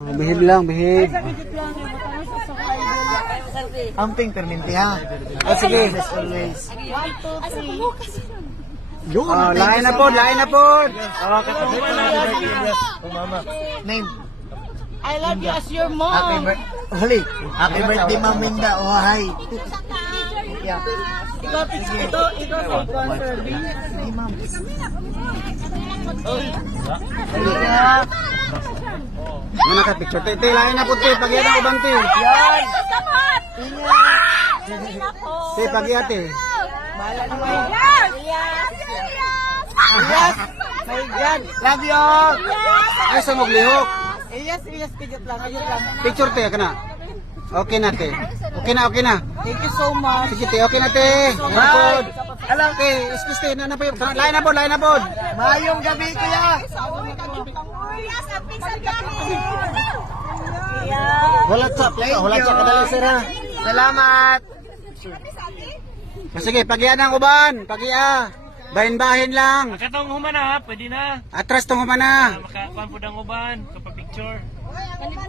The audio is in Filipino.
Behave lang, behave. Amping perminti ha. Sige. As always. Lain na po, lain na po. Name. I love you as your mom. Happy birthday, Ma'am Minda. Oh, hi. Yeah. Ikaw sa sponsor, B. Sige, ma'am. Mana ka picture? Te, lain na po, te. Pag-iyan ako bang, te. Yan! Te, pag-iyan, te. Bahala naman. Yes! My God! Love you. Ay, sa maglihok. Yes, kajot lang, kajot lang. Picture, te, ka na. Okay na, te. Okay na, okay na. Thank you so much. Sige, te, okay na, te. Bye. Alam, te, excuse, te. Ano po yun? Lain na po, lain na po. Mayong gabi, kuya. Walat sa, walat sa kadali, sir, ha. Salamat. Sige, pag-iyan ang uban. Pag-iya. Bahin-bahin lang. Makatong humana ha, pwede na. Atras tong humana. Makakuan po ng uban, kapapicture.